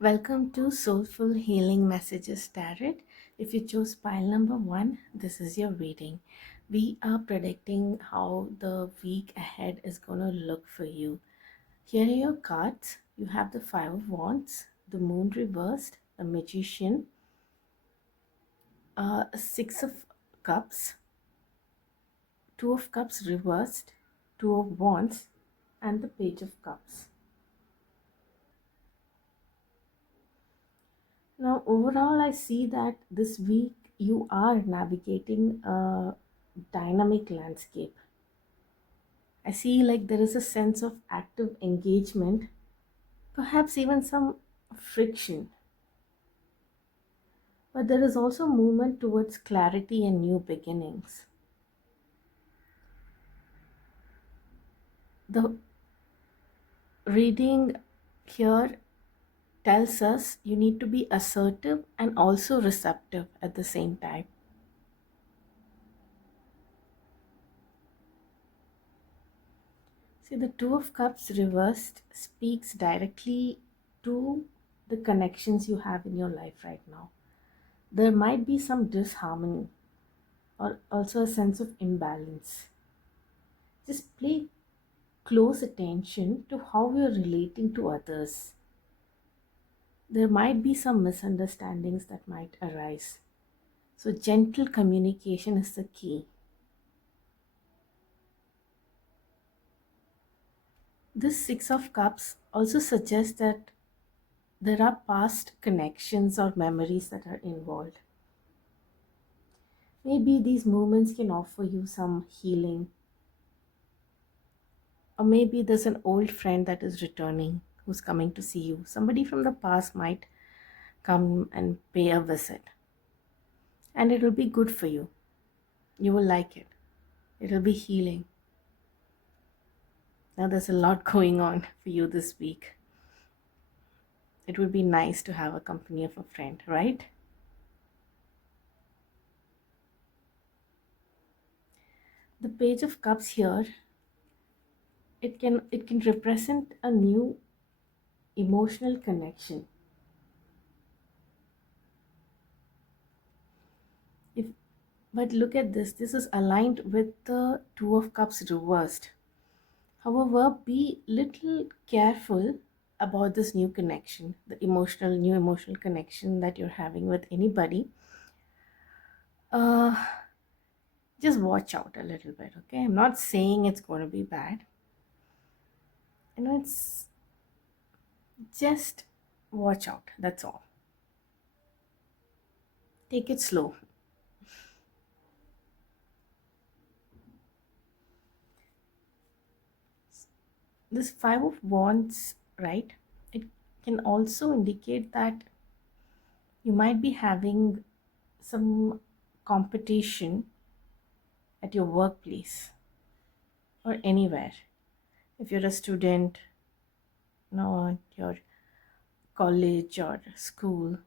Welcome to Soulful Healing Messages Tarot. If you chose pile number one, this is your reading. We are predicting how the week ahead is going to look for you. Here are your cards. You have the Five of Wands, the Moon reversed, the Magician, Six of Cups, Two of Cups reversed, Two of Wands, and the Page of Cups. Now, overall, I see that this week you are navigating a dynamic landscape. I see like there is a sense of active engagement, perhaps even some friction, but there is also movement towards clarity and new beginnings. The reading here tells us you need to be assertive and also receptive at the same time. See, the Two of Cups reversed speaks directly to the connections you have in your life right now. There might be some disharmony or also a sense of imbalance. Just pay close attention to how you're relating to others. There might be some misunderstandings that might arise. So, gentle communication is the key. This Six of Cups also suggests that there are past connections or memories that are involved. Maybe these moments can offer you some healing, or maybe there's an old friend that is returning who's coming to see you. Somebody from the past might come and pay a visit, and it will be good for you. You will like it, it will be healing. Now, there's a lot going on for you this week. It would be nice to have a company of a friend, right? The Page of Cups here, it can represent a new emotional connection. If But look at this is aligned with the Two of Cups reversed. However, be little careful about this new connection, the new emotional connection that you're having with anybody. uh just watch out a little bit, okay? I'm not saying it's going to be bad. It's just watch out, that's all. Take it slow. This Five of Wands, right? It can also indicate that you might be having some competition at your workplace or anywhere. If you're a student, at your college or school,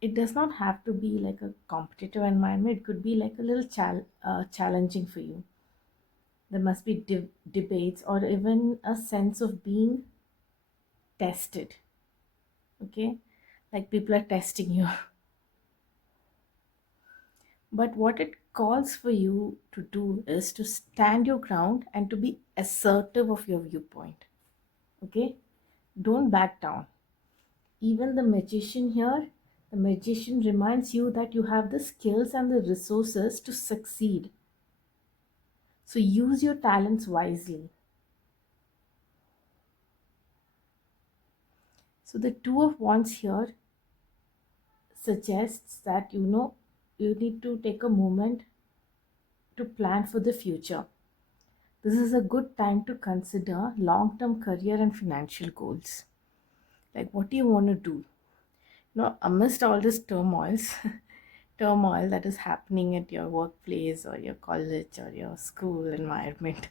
it does not have to be like a competitive environment. It could be like a little challenging for you. There must be debates or even a sense of being tested, okay? Like people are testing you. But what it calls for you to do is to stand your ground and to be assertive of your viewpoint, okay? Don't back down. Even the magician here, the magician reminds you that you have the skills and the resources to succeed. So use your talents wisely. So the Two of Wands here suggests that you need to take a moment to plan for the future. This is a good time to consider long term career and financial goals. Like, what do you want to do? Amidst all this turmoil that is happening at your workplace or your college or your school environment,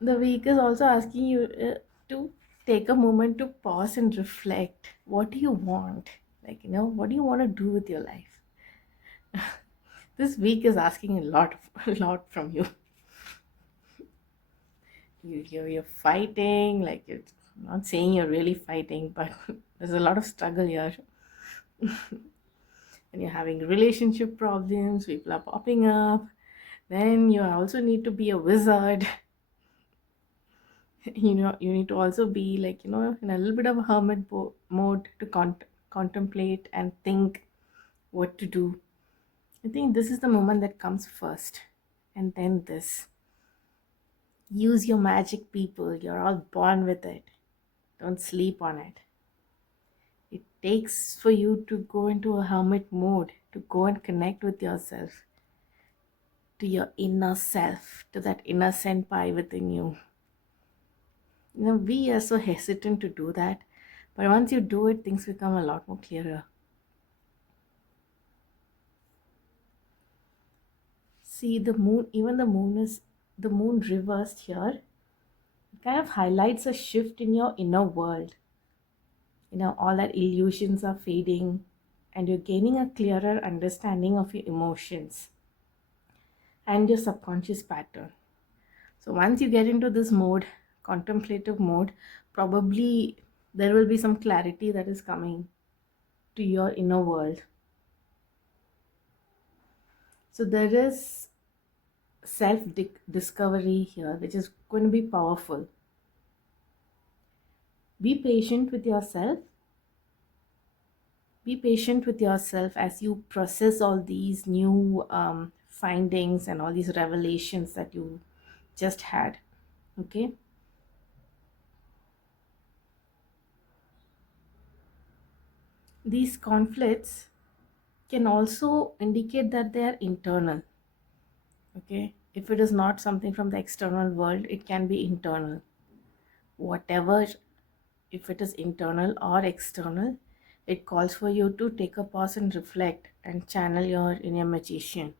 the week is also asking you to take a moment to pause and reflect. What do you want? What do you want to do with your life? This week is asking a lot, a lot from you. you're fighting, like you're not saying you're really fighting, but there's a lot of struggle here. And you're having relationship problems, people are popping up, then you also need to be a wizard. You need to also be like, in a little bit of a hermit mode to contemplate and think what to do. I think this is the moment that comes first, and then this. Use your magic, people. You're all born with it. Don't sleep on it. It takes for you to go into a hermit mode, to go and connect with yourself, to your inner self, to that inner senpai within you. We are so hesitant to do that, but once you do it, things become a lot more clearer. See, the moon, even the moon reversed here. It kind of highlights a shift in your inner world. All that illusions are fading, and you're gaining a clearer understanding of your emotions and your subconscious pattern. So once you get into this mode, contemplative mode, probably there will be some clarity that is coming to your inner world. So there is self discovery here, which is going to be powerful. Be patient with yourself. Be patient with yourself as you process all these new findings and all these revelations that you just had. Okay. These conflicts can also indicate that they are internal. Okay. If it is not something from the external world, it can be internal. Whatever, if it is internal or external, it calls for you to take a pause and reflect and channel your inner magician.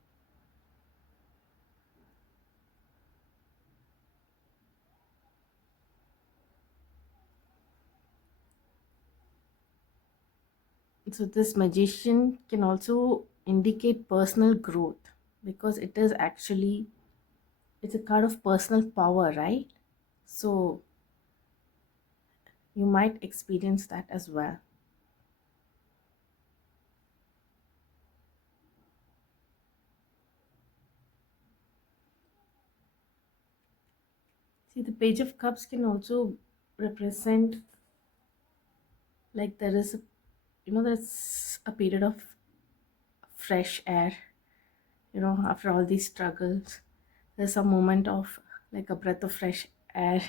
So this magician can also indicate personal growth, because it is actually, it's a card of personal power, right? So you might experience that as well. See, the page of cups can also represent, like, there is a, there's a period of fresh air, after all these struggles. There's a moment of, like, a breath of fresh air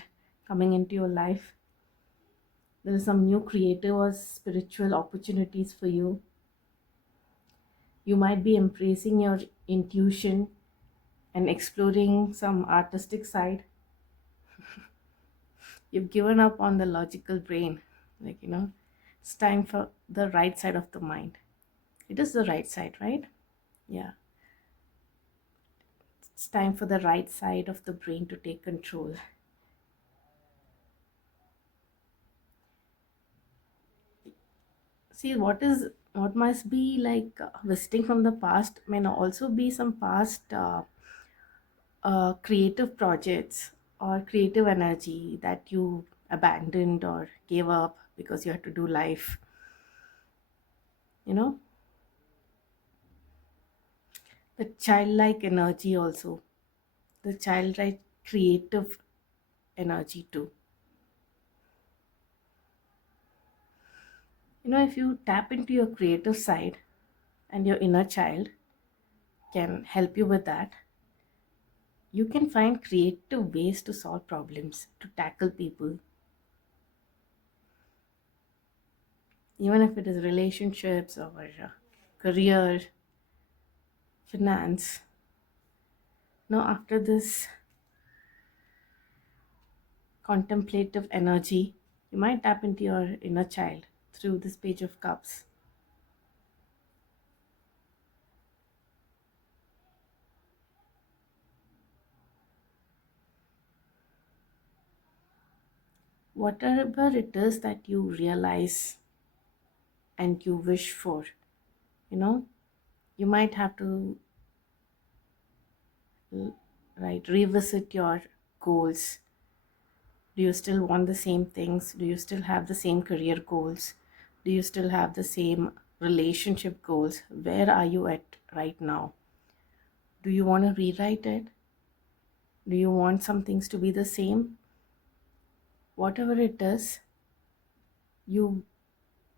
coming into your life. There is some new creative or spiritual opportunities for you. You might be embracing your intuition and exploring some artistic side. You've given up on the logical brain. Like, it's time for the right side of the mind. It is the right side, right? Yeah. It's time for the right side of the brain to take control. See, what must be like visiting from the past may also be some past creative projects or creative energy that you abandoned or gave up because you had to do life. You know, the childlike energy also, the childlike creative energy too. If you tap into your creative side and your inner child can help you with that, you can find creative ways to solve problems, to tackle people, even if it is relationships or career, finance. After this contemplative energy, you might tap into your inner child through this page of cups. Whatever it is that you realize and you wish for, you know, you might have to, right, revisit your goals, Do you still want the same things? Do you still have the same career goals? Do you still have the same relationship goals? Where are you at right now? Do you want to rewrite it? Do you want some things to be the same? Whatever it is, you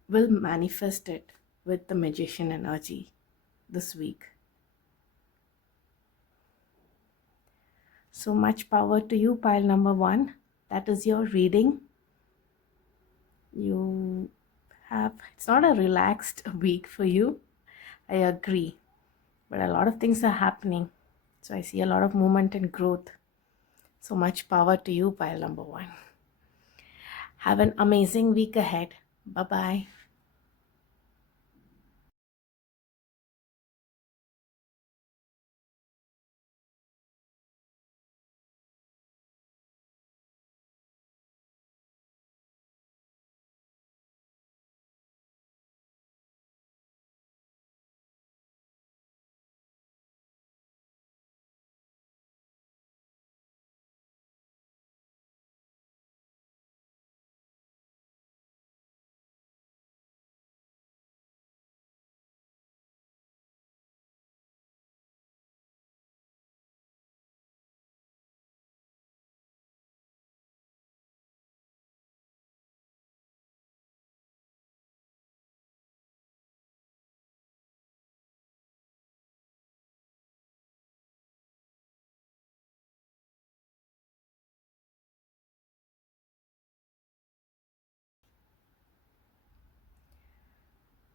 will manifest it with the magician energy this week. So much power to you, pile number one. That is your reading. You have, it's not a relaxed week for you. I agree. But a lot of things are happening. So I see a lot of movement and growth. So much power to you, pile number one. Have an amazing week ahead. Bye bye.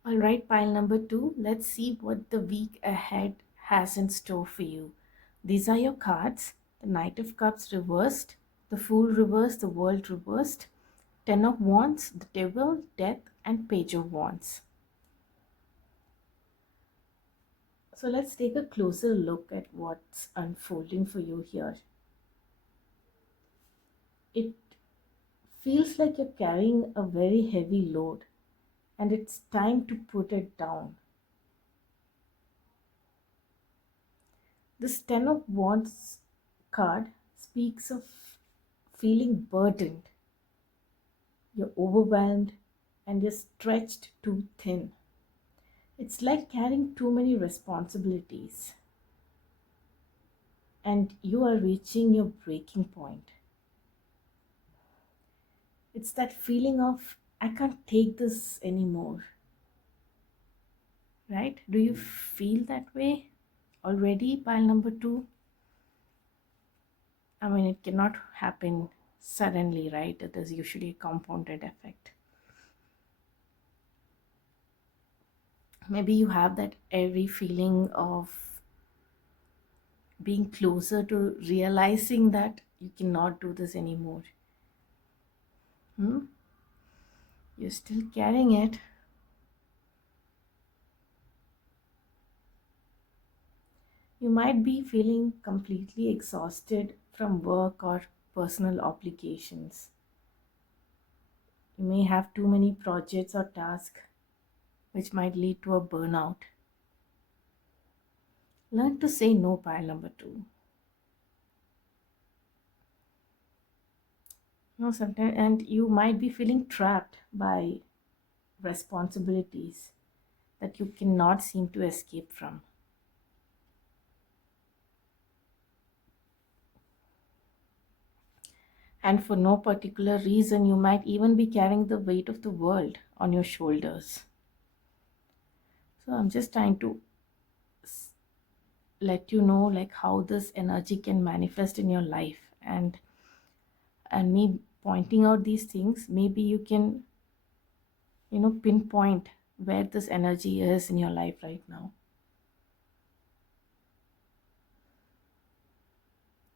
All right, pile number two. Let's see what the week ahead has in store for you. These are your cards: the Knight of Cups reversed, the Fool reversed, the World reversed, Ten of Wands, the Devil, Death, and Page of Wands. So let's take a closer look at what's unfolding for you here. It feels like you're carrying a very heavy load and it's time to put it down. This Ten of Wands card speaks of feeling burdened. You're overwhelmed and you're stretched too thin. It's like carrying too many responsibilities and you are reaching your breaking point. It's that feeling of, I can't take this anymore, right? Do you feel that way already, pile number two? I mean, it cannot happen suddenly, right? There's usually a compounded effect. Maybe you have that every feeling of being closer to realizing that you cannot do this anymore. You're still carrying it. You might be feeling completely exhausted from work or personal obligations. You may have too many projects or tasks, which might lead to a burnout. Learn to say no, pile number two. No, sometimes, and you might be feeling trapped by responsibilities that you cannot seem to escape from. And for no particular reason, you might even be carrying the weight of the world on your shoulders. So I'm just trying to let you know like how this energy can manifest in your life, and me pointing out these things, maybe you can pinpoint where this energy is in your life right now.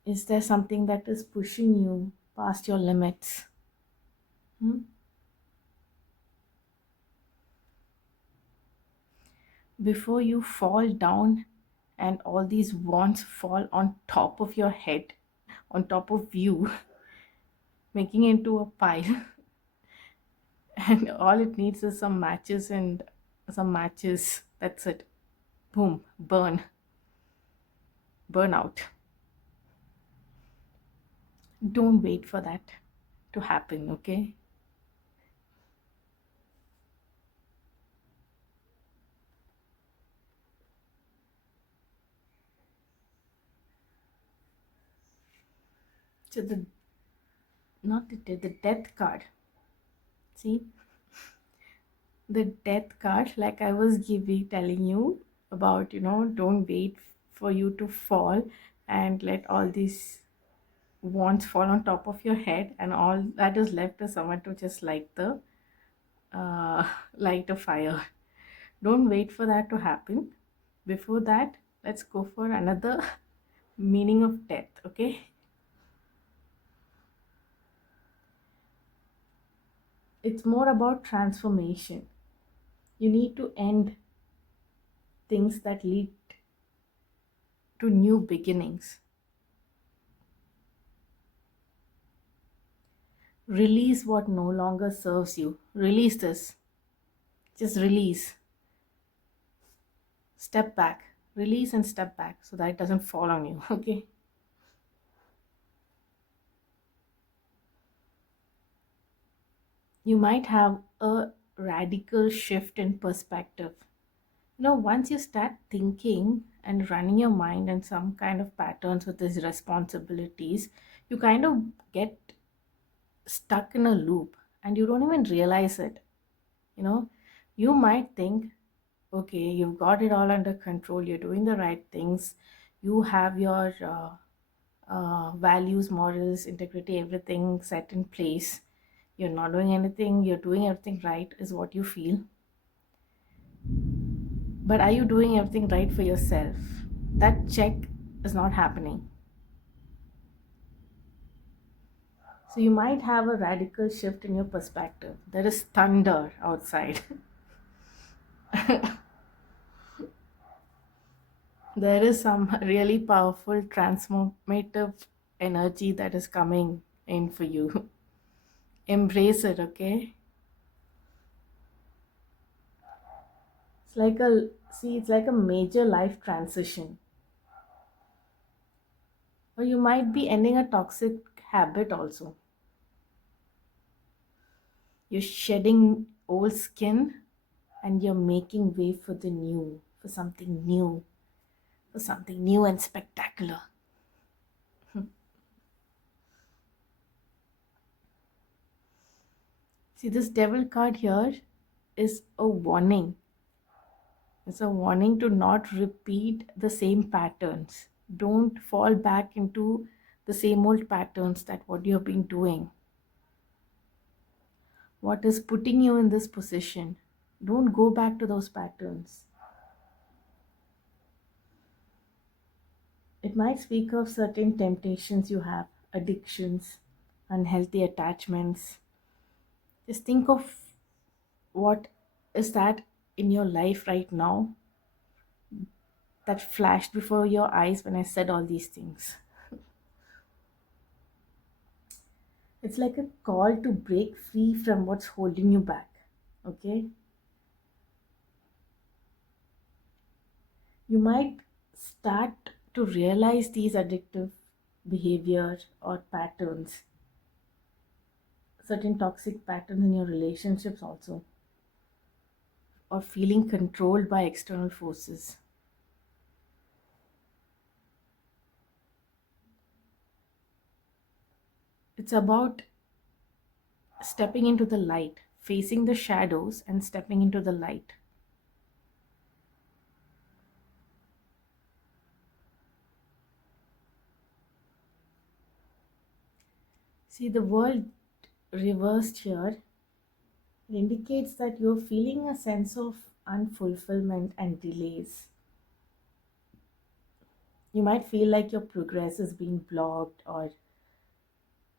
Is there something that is pushing you past your limits? Hmm? Before you fall down and all these wands fall on top of your head, on top of you, making into a pile, and all it needs is some matches and some matches. That's it. Boom, burn out. Don't wait for that. to happen, okay? So the not the death card. See, the death card, like I was giving telling you about, don't wait for you to fall and let all these wands fall on top of your head, and all that is left is someone to just light the light a fire. Don't wait for that to happen. Before that, let's go for another meaning of death, okay? It's more about transformation. You need to end things that lead to new beginnings. Release what no longer serves you. Release this. Just release. Step back. Release and step back so that it doesn't fall on you, okay? You might have a radical shift in perspective. Once you start thinking and running your mind in some kind of patterns with these responsibilities, you kind of get stuck in a loop and you don't even realize it. You know, you might think, okay, you've got it all under control, you're doing the right things, you have your values, morals, integrity, everything set in place. You're not doing anything, you're doing everything right, is what you feel. But are you doing everything right for yourself? That check is not happening. So you might have a radical shift in your perspective. There is thunder outside. There is some really powerful transformative energy that is coming in for you. Embrace it, okay? It's like it's like a major life transition. Or you might be ending a toxic habit also. You're shedding old skin and you're making way for the new, for something new, for something new and spectacular. See, this devil card here is a warning. It's a warning to not repeat the same patterns. Don't fall back into the same old patterns that what you have been doing. What is putting you in this position? Don't go back to those patterns. It might speak of certain temptations you have, addictions, unhealthy attachments. Just think of what is that in your life right now that flashed before your eyes when I said all these things. It's like a call to break free from what's holding you back. Okay? You might start to realize these addictive behavior or patterns, certain toxic patterns in your relationships also, or feeling controlled by external forces. It's about stepping into the light, facing the shadows and stepping into the light. See, the world reversed here, it indicates that you're feeling a sense of unfulfillment and delays. You might feel like your progress is being blocked or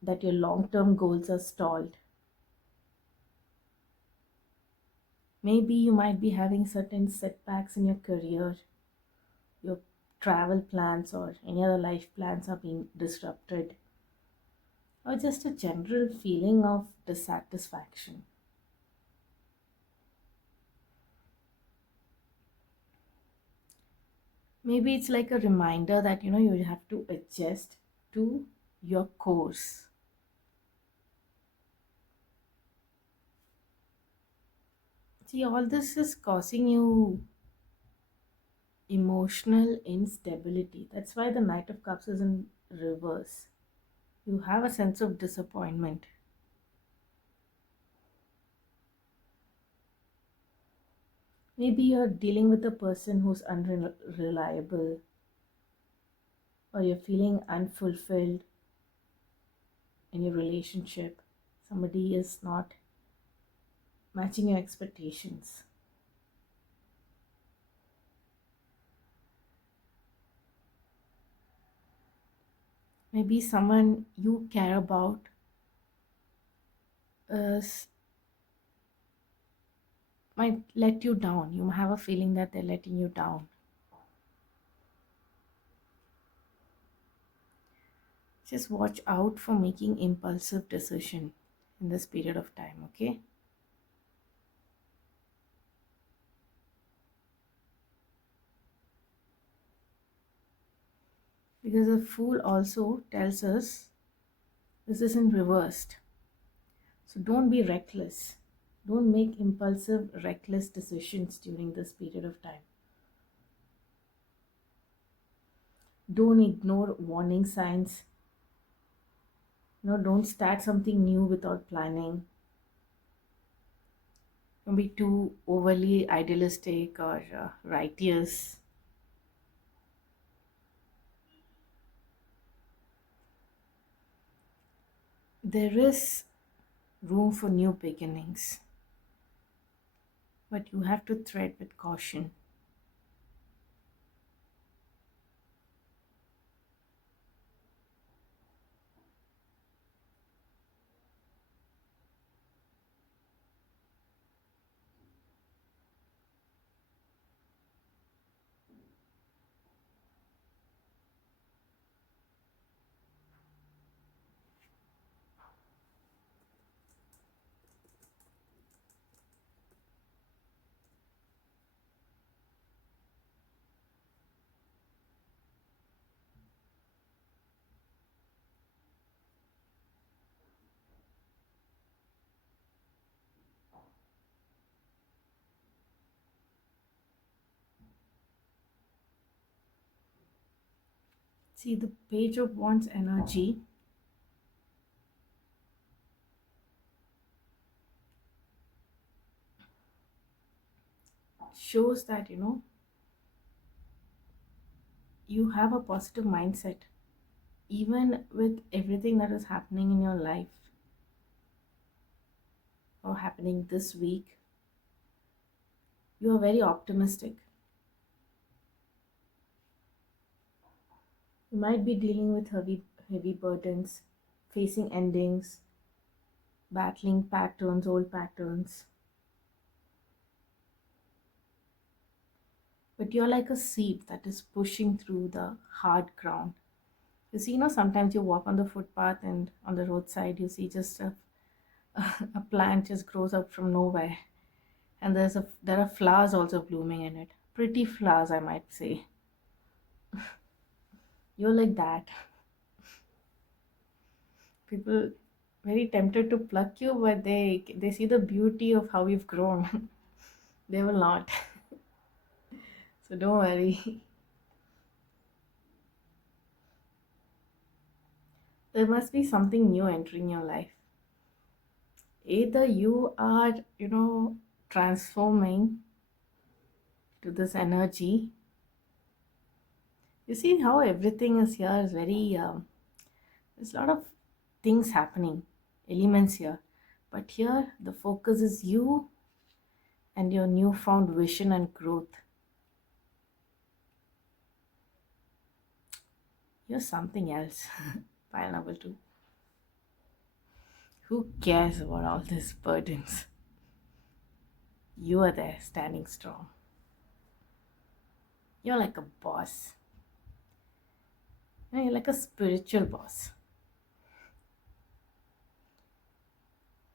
that your long term goals are stalled. Maybe you might be having certain setbacks in your career, your travel plans, or any other life plans are being disrupted, or just a general feeling of dissatisfaction. Maybe it's like a reminder that you have to adjust to your course. See, all this is causing you emotional instability. That's why the Knight of Cups is in reverse. You have a sense of disappointment. Maybe you're dealing with a person who's unreliable, or you're feeling unfulfilled in your relationship. Somebody is not matching your expectations. Maybe someone you care about is might let you down. You have a feeling that they're letting you down. Just watch out for making impulsive decision in this period of time, okay? Because the fool also tells us this is in reversed. So don't be reckless. Don't make impulsive, reckless decisions during this period of time. Don't ignore warning signs. Don't start something new without planning. Don't be too overly idealistic or righteous. There is room for new beginnings, but you have to tread with caution. See, the Page of Wands energy shows that you have a positive mindset even with everything that is happening in your life or happening this week. You are very optimistic. You might be dealing with heavy burdens, facing endings, battling patterns, old patterns. But you're like a seed that is pushing through the hard ground. You see, sometimes you walk on the footpath and on the roadside you see just a plant just grows up from nowhere. And there are flowers also blooming in it. Pretty flowers, I might say. You're like that. People very tempted to pluck you, but they see the beauty of how you've grown. They will not. So don't worry. There must be something new entering your life. Either you are, transforming to this energy. You see how everything is here is very, there's a lot of things happening, elements here. But here, the focus is you and your newfound vision and growth. You're something else. Pile number two. Who cares about all these burdens? You are there standing strong. You're like a boss. You're like a spiritual boss.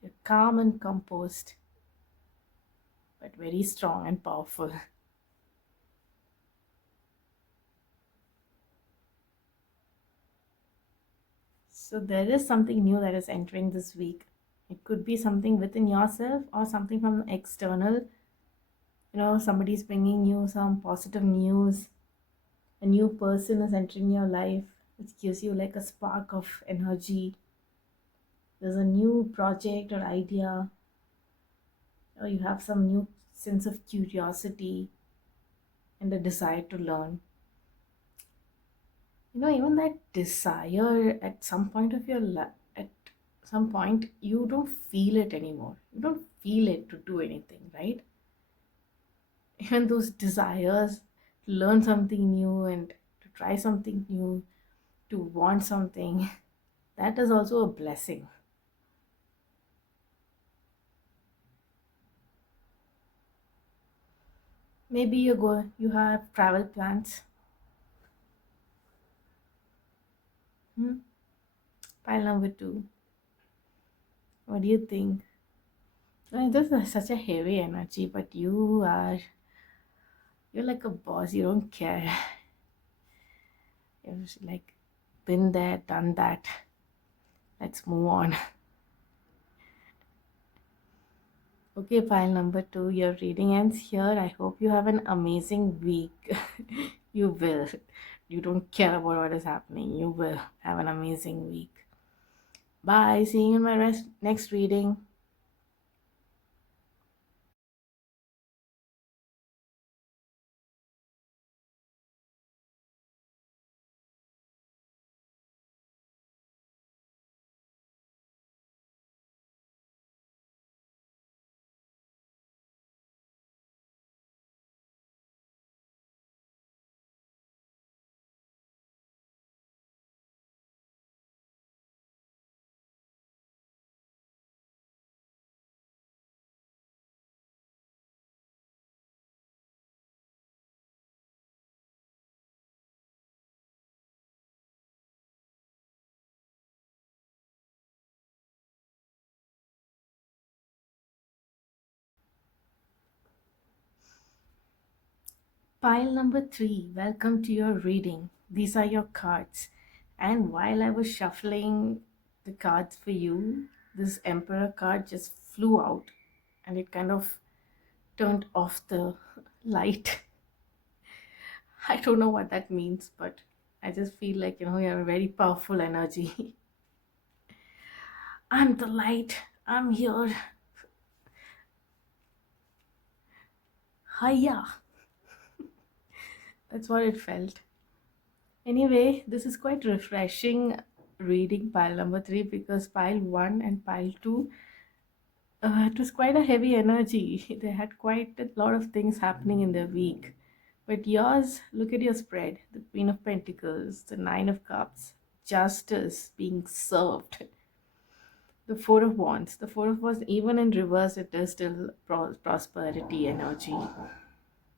You're calm and composed, but very strong and powerful. So there is something new that is entering this week. It could be something within yourself or something from external Somebody's bringing you some positive news. A new person is entering your life, which gives you like a spark of energy. There's a new project or idea, or you have some new sense of curiosity and a desire to learn. Even that desire at some point of your life, at some point, you don't feel it anymore. You don't feel it to do anything, right? Even those desires to learn something new and to try something new, to want something, that is also a blessing. Maybe you have travel plans. Hmm? Pile number two. What do you think? This is such a heavy energy, but you're like a boss. You don't care. You're just like been there, done that. Let's move on. Okay, pile number two. Your reading ends here. I hope you have an amazing week. You will. You don't care about what is happening. You will have an amazing week. Bye. See you in my next reading. Pile number three, welcome to your reading. These are your cards. And while I was shuffling the cards for you, this Emperor card just flew out and it kind of turned off the light. I don't know what that means, but I just feel like, you have a very powerful energy. I'm the light. I'm here. Hiya. That's what it felt. Anyway, this is quite refreshing reading pile number three because pile one and pile two, it was quite a heavy energy. They had quite a lot of things happening in their week. But yours, look at your spread: the Queen of Pentacles, the Nine of Cups, justice being served, the Four of Wands. The Four of Wands, even in reverse, it is still prosperity energy.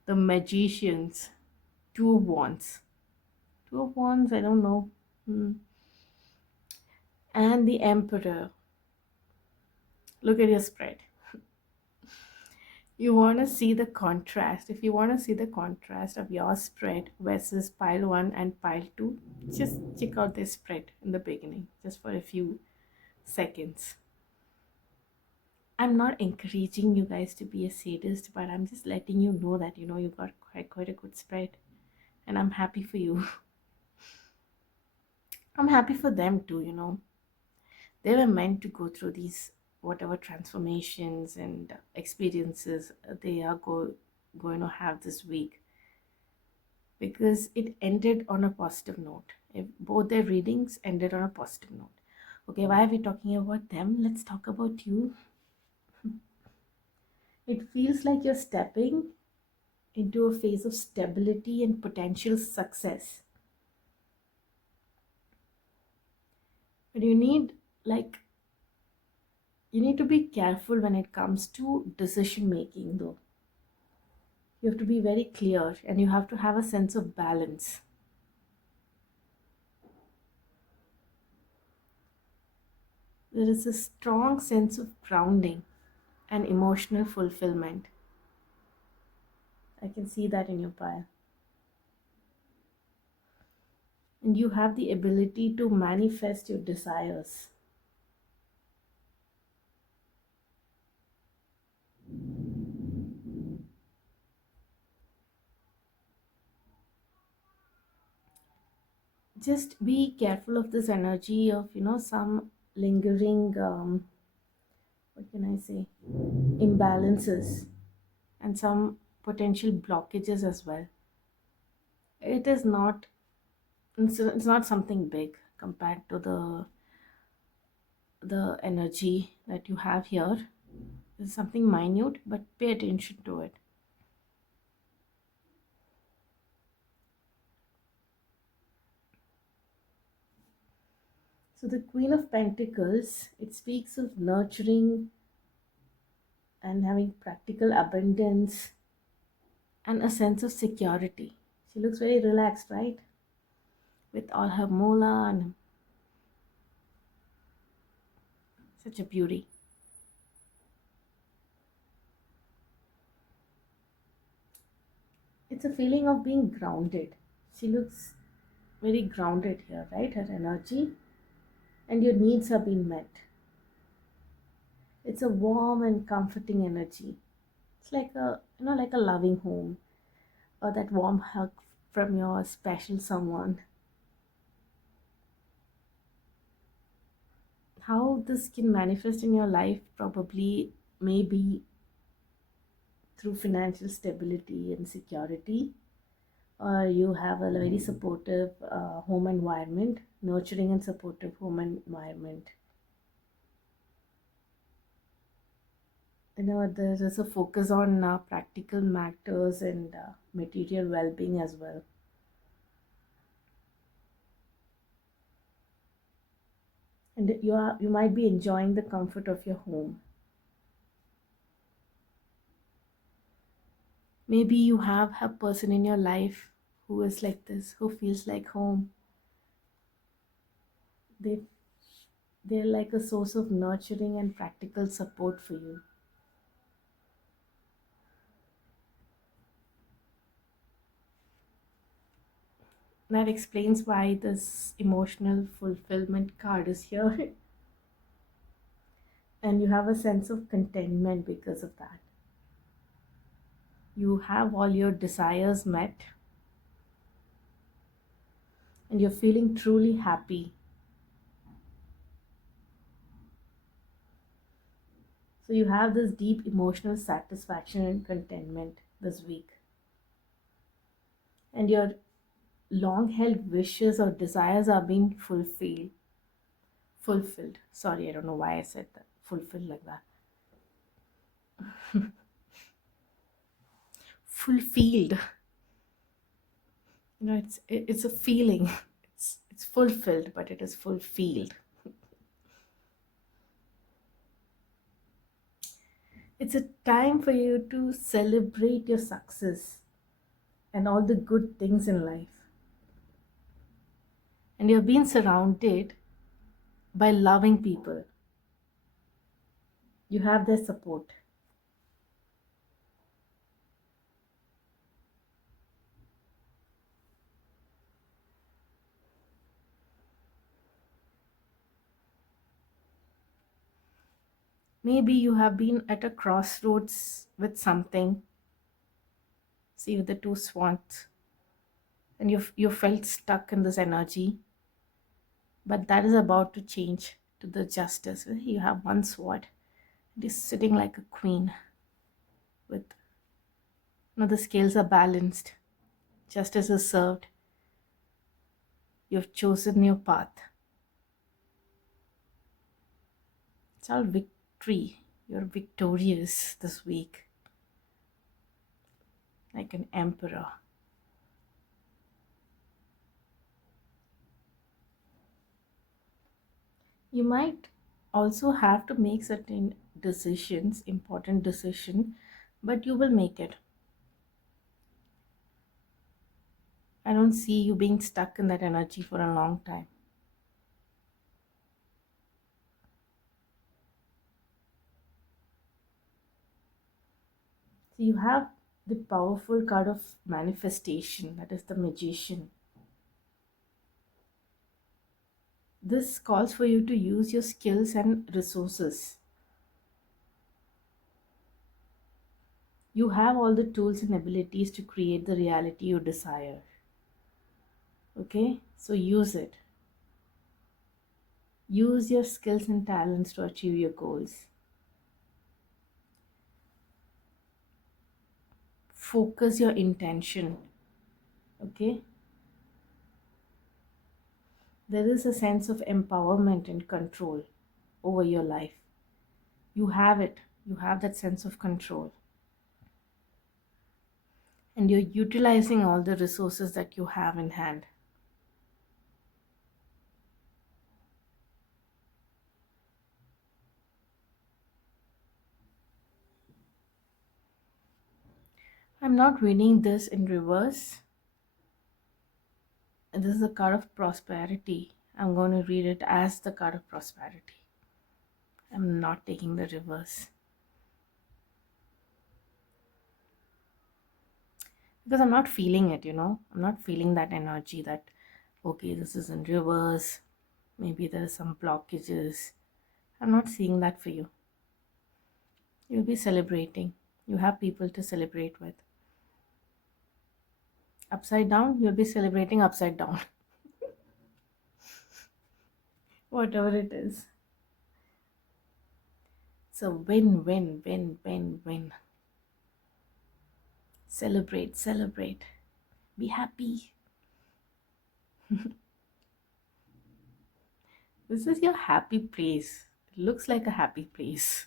The Magicians, Two of Wands. Two of Wands, I don't know. Hmm. And the Emperor. Look at your spread. You want to see the contrast. If you want to see the contrast of your spread versus pile 1 and pile 2, just check out this spread in the beginning, just for a few seconds. I'm not encouraging you guys to be a sadist, but I'm just letting you know that you got quite a good spread, and I'm happy for you. I'm happy for them too. They were meant to go through these whatever transformations and experiences they are going to have this week, because it ended on a positive note. If both their readings ended on a positive note. Okay, why are we talking about them? Let's talk about you. It feels like you're stepping into a phase of stability and potential success. But like you need to be careful when it comes to decision making though. You have to be very clear and you have to have a sense of balance. There is a strong sense of grounding and emotional fulfillment. I can see that in your pile. And you have the ability to manifest your desires. Just be careful of this energy of, some lingering, what can I say, imbalances and some potential blockages as well. It is not, it's not something big compared to the energy that you have here. It's something minute, but pay attention to it. So the Queen of Pentacles, it speaks of nurturing and having practical abundance and a sense of security. She looks very relaxed, right? With all her mola and such a beauty. It's a feeling of being grounded. She looks very grounded here, right? Her energy and your needs are being met. It's a warm and comforting energy. It's like like a loving home or that warm hug from your special someone. How this can manifest in your life probably maybe through financial stability and security, or you have a very supportive home environment, nurturing and supportive home environment. There is a focus on practical matters and material well-being as well. And you might be enjoying the comfort of your home. Maybe you have a person in your life who is like this, who feels like home. They they're like a source of nurturing and practical support for you. That explains why this emotional fulfillment card is here. And you have a sense of contentment because of that. You have all your desires met and you're feeling truly happy. So you have this deep emotional satisfaction and contentment this week. And your long held wishes or desires are being fulfilled. Sorry, I don't know why I said that. Fulfilled like that. Fulfilled. It's a feeling. It's fulfilled, but it is fulfilled. It's a time for you to celebrate your success and all the good things in life. And you're being surrounded by loving people. You have their support. Maybe you have been at a crossroads with something. See, with the two swans, and you felt stuck in this energy, but that is about to change to the justice. You have one sword. It is sitting like a queen with, the scales are balanced. Justice is served. You've chosen your path. It's all victory. You're victorious this week, like an emperor. You might also have to make certain decisions, important decision, but you will make it. I don't see you being stuck in that energy for a long time. So you have the powerful card of manifestation, that is the magician. This calls for you to use your skills and resources. You have all the tools and abilities to create the reality you desire. Okay, so use it. Use your skills and talents to achieve your goals. Focus your intention. Okay, there is a sense of empowerment and control over your life. You have it, you have that sense of control, and you're utilizing all the resources that you have in hand. I'm not reading this in reverse. This is a card of prosperity. I'm going to read it as the card of prosperity. I'm not taking the reverse because I'm not feeling it, I'm not feeling that energy that, okay, this is in reverse. Maybe there are some blockages. I'm not seeing that for you. You'll be celebrating. You have people to celebrate with. Upside down, you'll be celebrating upside down. Whatever it is. So win, win, win, win, win. Celebrate, celebrate. Be happy. This is your happy place. It looks like a happy place.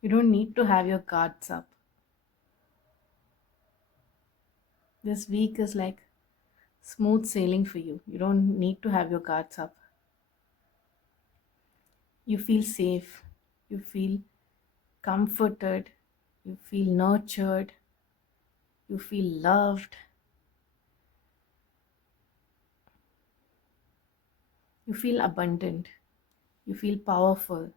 You don't need to have your guards up. This week is like smooth sailing for you. You don't need to have your guards up. You feel safe. You feel comforted. You feel nurtured. You feel loved. You feel abundant. You feel powerful.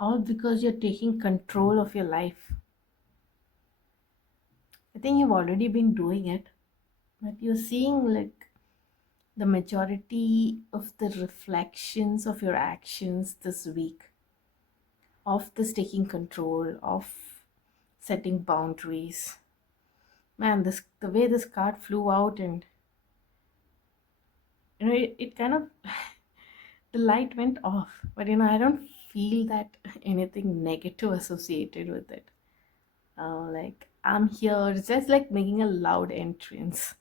All because you're taking control of your life. I think you've already been doing it, but you're seeing like the majority of the reflections of your actions this week, of this taking control, of setting boundaries. Man, this the way this card flew out, and it kind of the light went off, but I don't feel that anything negative associated with it. Like I'm here, it's just like making a loud entrance.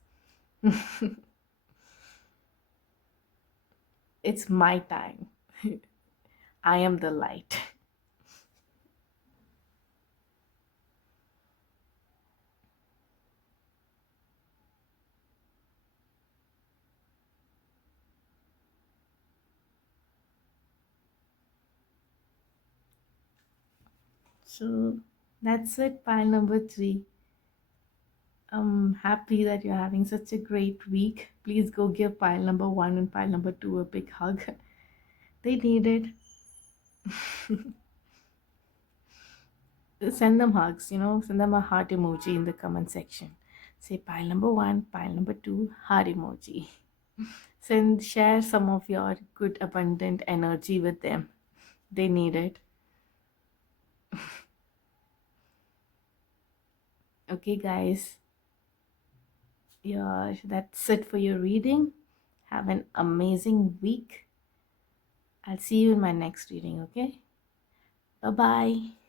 It's my time. I am the light. So that's it, pile number three. I'm happy that you're having such a great week. Please go give pile number one and pile number two a big hug. They need it. Send them hugs, send them a heart emoji in the comment section. Say pile number one, pile number two, heart emoji. Share some of your good, abundant energy with them. They need it. Okay, guys. Yeah, that's it for your reading. Have an amazing week. I'll see you in my next reading, okay? Bye bye.